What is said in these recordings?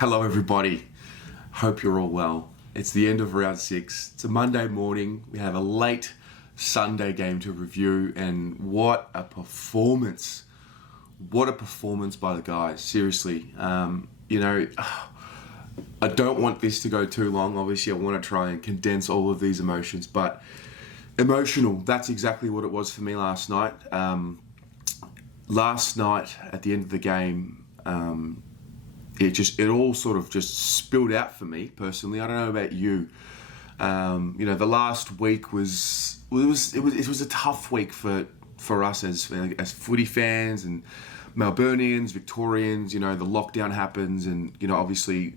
Hello everybody, hope you're all well. It's the end of round 6, it's a Monday morning, we have a late Sunday game to review, and what a performance by the guys, seriously. I don't want this to go too long, obviously I want to try and condense all of these emotions, but emotional, that's exactly what it was for me last night. Last night at the end of the game, it all sort of just spilled out for me personally. I don't know about you. The last week was a tough week for us as footy fans and Melburnians, Victorians. The lockdown happens, and obviously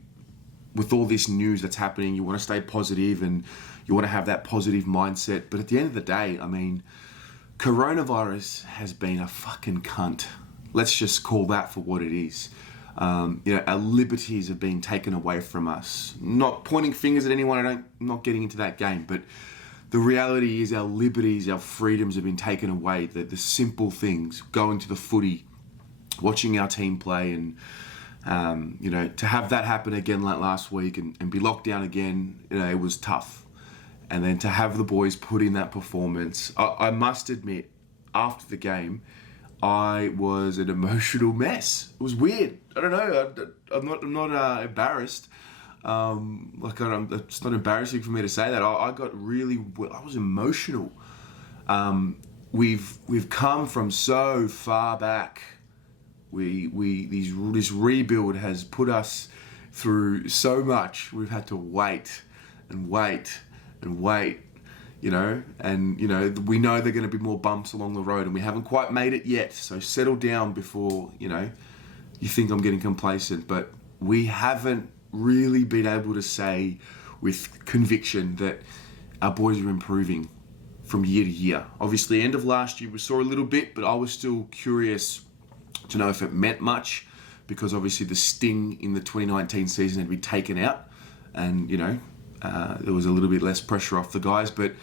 with all this news that's happening, you want to stay positive and you want to have that positive mindset. But at the end of the day, coronavirus has been a fucking cunt. Let's just call that for what it is. Our liberties have been taken away from us. Not pointing fingers at anyone, I'm not getting into that game, but the reality is our liberties, our freedoms have been taken away. The simple things, going to the footy, watching our team play, and to have that happen again like last week and be locked down again, it was tough. And then to have the boys put in that performance, I must admit, after the game, I was an emotional mess. It was weird. I don't know. I'm not embarrassed. It's not embarrassing for me to say that. I was emotional. We've come from so far back. This rebuild has put us through so much. We've had to wait and wait and wait. We know there are going to be more bumps along the road, and we haven't quite made it yet. So settle down before, you think I'm getting complacent. But we haven't really been able to say with conviction that our boys are improving from year to year. Obviously, end of last year, we saw a little bit, but I was still curious to know if it meant much, because obviously the sting in the 2019 season had been taken out, and, there was a little bit less pressure off the guys. But,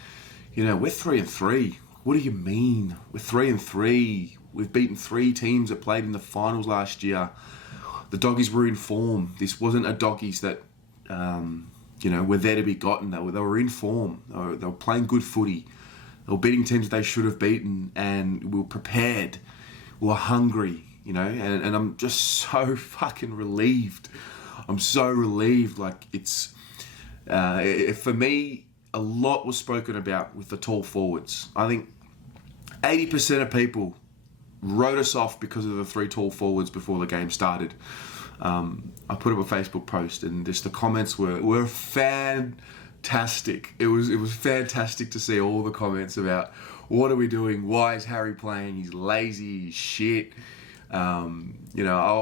we're 3-3. What do you mean? We're 3-3. We've beaten 3 teams that played in the finals last year. The Doggies were in form. This wasn't a Doggies that, were there to be gotten. They were in form. They were playing good footy. They were beating teams they should have beaten, and we were prepared. We were hungry, and I'm just so fucking relieved. I'm so relieved. For me, a lot was spoken about with the tall forwards. I think 80% of people wrote us off because of the 3 tall forwards before the game started. I put up a Facebook post, and just the comments were fantastic. It was fantastic to see all the comments about, what are we doing? Why is Harry playing? He's lazy, he's shit. I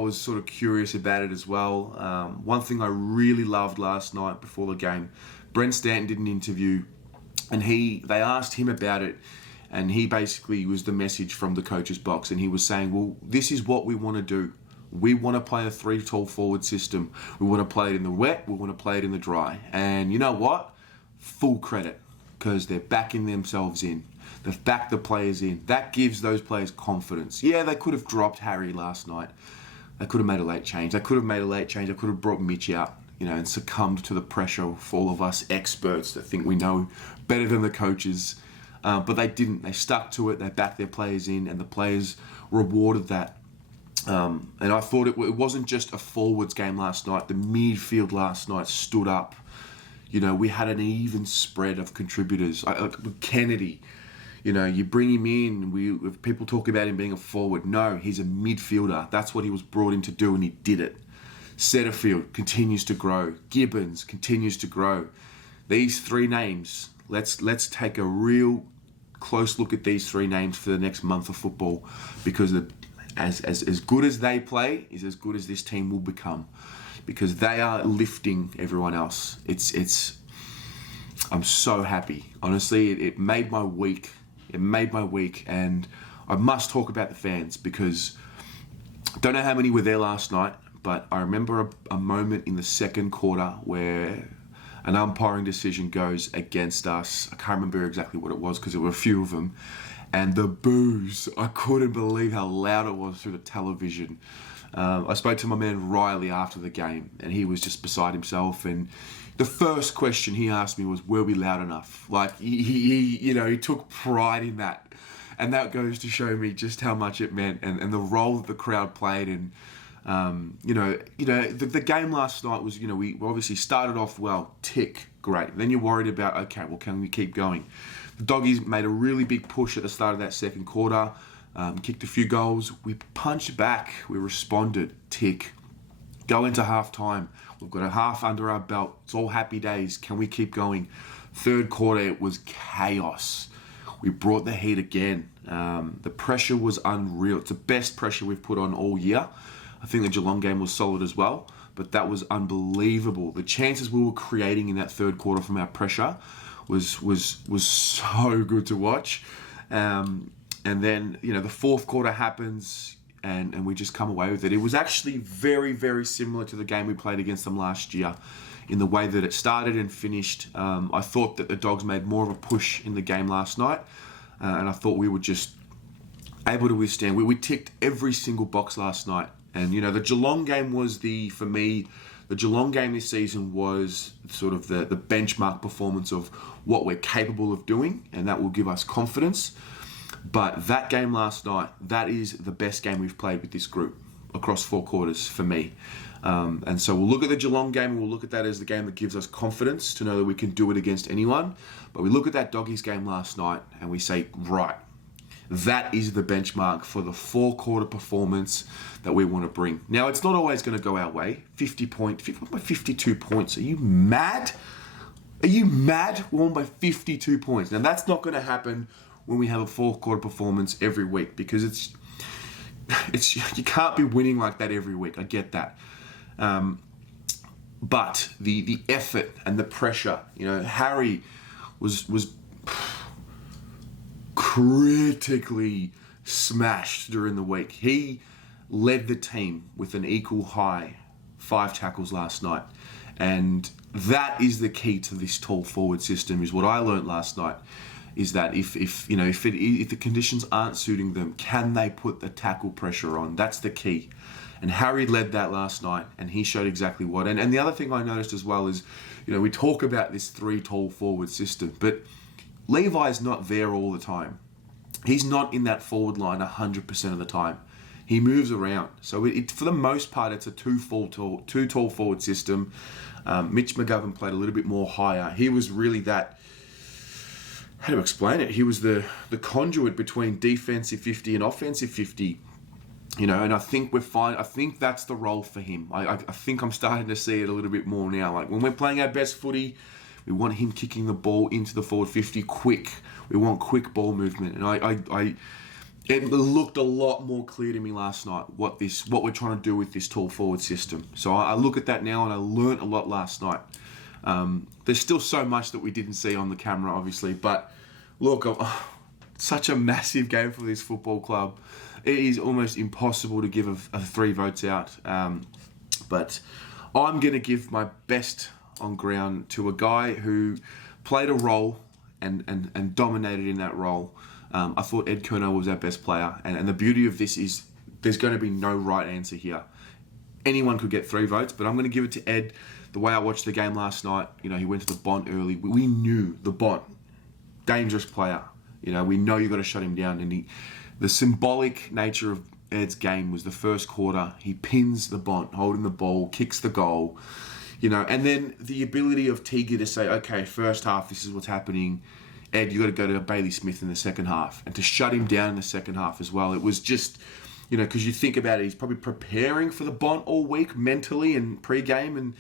was sort of curious about it as well. One thing I really loved last night before the game, Brent Stanton did an interview, and they asked him about it, and he basically was the message from the coach's box, and he was saying, well, this is what we want to do. We want to play a 3 tall forward system. We want to play it in the wet, we want to play it in the dry. And you know what? Full credit, because they're backing themselves in. They've backed the players in. That gives those players confidence. Yeah, they could have dropped Harry last night. They could have made a late change. They could have brought Mitch out, and succumbed to the pressure of all of us experts that think we know better than the coaches. But they didn't. They stuck to it. They backed their players in, and the players rewarded that. And I thought it wasn't just a forwards game last night. The midfield last night stood up. We had an even spread of contributors. Kennedy, you bring him in. People talk about him being a forward. No, he's a midfielder. That's what he was brought in to do, and he did it. Setterfield continues to grow. Gibbons continues to grow. These 3 names, let's take a real close look at these 3 names for the next month of football, because as good as they play is as good as this team will become, because they are lifting everyone else. I'm so happy. Honestly, it made my week. And I must talk about the fans, because I don't know how many were there last night, but I remember a moment in the second quarter where an umpiring decision goes against us. I can't remember exactly what it was, because there were a few of them. And the boos, I couldn't believe how loud it was through the television. I spoke to my man Riley after the game, and he was just beside himself. And the first question he asked me was, "Were we loud enough?" Like he took pride in that, and that goes to show me just how much it meant, and the role that the crowd played. And the game last night was, we obviously started off well, great. Then you're worried about, okay, well, can we keep going? The Doggies made a really big push at the start of that second quarter, kicked a few goals. We punched back, we responded, Go into half time. We've got a half under our belt. It's all happy days. Can we keep going? Third quarter, it was chaos. We brought the heat again. The pressure was unreal. It's the best pressure we've put on all year. I think the Geelong game was solid as well, but that was unbelievable. The chances we were creating in that third quarter from our pressure was so good to watch. And then, the fourth quarter happens and we just come away with it. It was actually very, very similar to the game we played against them last year in the way that it started and finished. I thought that the Dogs made more of a push in the game last night, and I thought we were just able to withstand. We ticked every single box last night. And, the Geelong game was for me, the Geelong game this season was sort of the benchmark performance of what we're capable of doing, and that will give us confidence. But that game last night, that is the best game we've played with this group across 4 quarters for me. And so we'll look at the Geelong game and we'll look at that as the game that gives us confidence to know that we can do it against anyone. But we look at that Doggies game last night and we say, right, that is the benchmark for the 4-quarter performance that we want to bring. Now, it's not always going to go our way. 52 points. Are you mad? Are you mad? We're won by 52 points. Now, that's not going to happen when we have a 4-quarter performance every week, because it's you can't be winning like that every week. I get that. But the effort and the pressure, Harry was critically smashed during the week. He led the team with an equal high 5 tackles last night. And that is the key to this tall forward system, is what I learned last night, is that if the conditions aren't suiting them, can they put the tackle pressure on? That's the key. And Harry led that last night, and he showed exactly what. And the other thing I noticed as well is, we talk about this 3 tall forward system, but Levi's not there all the time. He's not in that forward line 100% of the time. He moves around. So for the most part, it's a 2 tall forward system. Mitch McGovern played a little bit more higher. He was really that, how to explain it? He was the conduit between defensive 50 and offensive 50. And I think we're fine. I think that's the role for him. I think I'm starting to see it a little bit more now. Like when we're playing our best footy, we want him kicking the ball into the forward 50 quick. We want quick ball movement. And it looked a lot more clear to me last night what we're trying to do with this tall forward system. So I look at that now, and I learnt a lot last night. There's still so much that we didn't see on the camera, obviously. But look, such a massive game for this football club. It is almost impossible to give a 3 votes out. But I'm going to give my best on ground to a guy who played a role and dominated in that role. I thought Ed Curnow was our best player. And the beauty of this is there's going to be no right answer here. Anyone could get 3 votes, but I'm going to give it to Ed. The way I watched the game last night, he went to the Bont early. We knew the Bont, dangerous player. We know you've got to shut him down. And the symbolic nature of Ed's game was the first quarter. He pins the Bont, holding the ball, kicks the goal. And then the ability of Tiga to say, okay, first half, this is what's happening. Ed, you got to go to Bailey Smith in the second half. And to shut him down in the second half as well. It was just, because you think about it, he's probably preparing for the Bont all week mentally and pre-game, and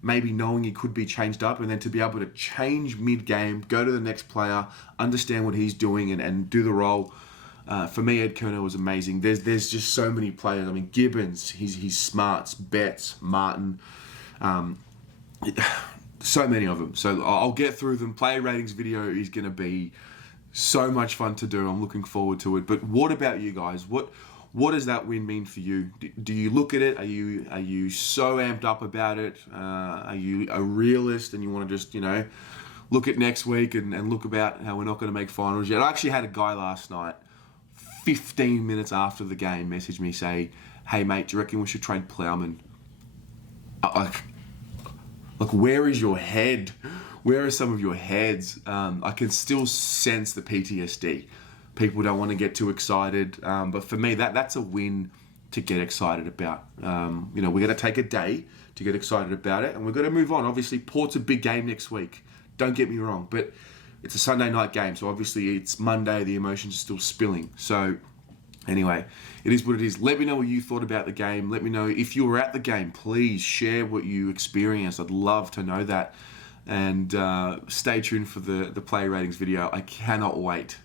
maybe knowing he could be changed up, and then to be able to change mid-game, go to the next player, understand what he's doing and do the role. For me, Ed Curnow was amazing. There's just so many players. I mean, Gibbons, he's smarts, Betts, Martin, so many of them. So I'll get through them. Player ratings video is going to be so much fun to do. I'm looking forward to it. But what about you guys? What does that win mean for you? Do you look at it? Are you so amped up about it? Are you a realist and you want to just, look at next week and look about how we're not going to make finals yet. I actually had a guy last night, 15 minutes after the game, message me say, "Hey mate, do you reckon we should trade Plowman?" Like, where is your head? Where are some of your heads? I can still sense the PTSD. People don't want to get too excited, but for me, that's a win to get excited about. We're going to take a day to get excited about it, and we're going to move on. Obviously, Port's a big game next week. Don't get me wrong, but it's a Sunday night game, so obviously it's Monday. The emotions are still spilling. So anyway, it is what it is. Let me know what you thought about the game. Let me know if you were at the game. Please share what you experienced. I'd love to know that. And stay tuned for the play ratings video. I cannot wait.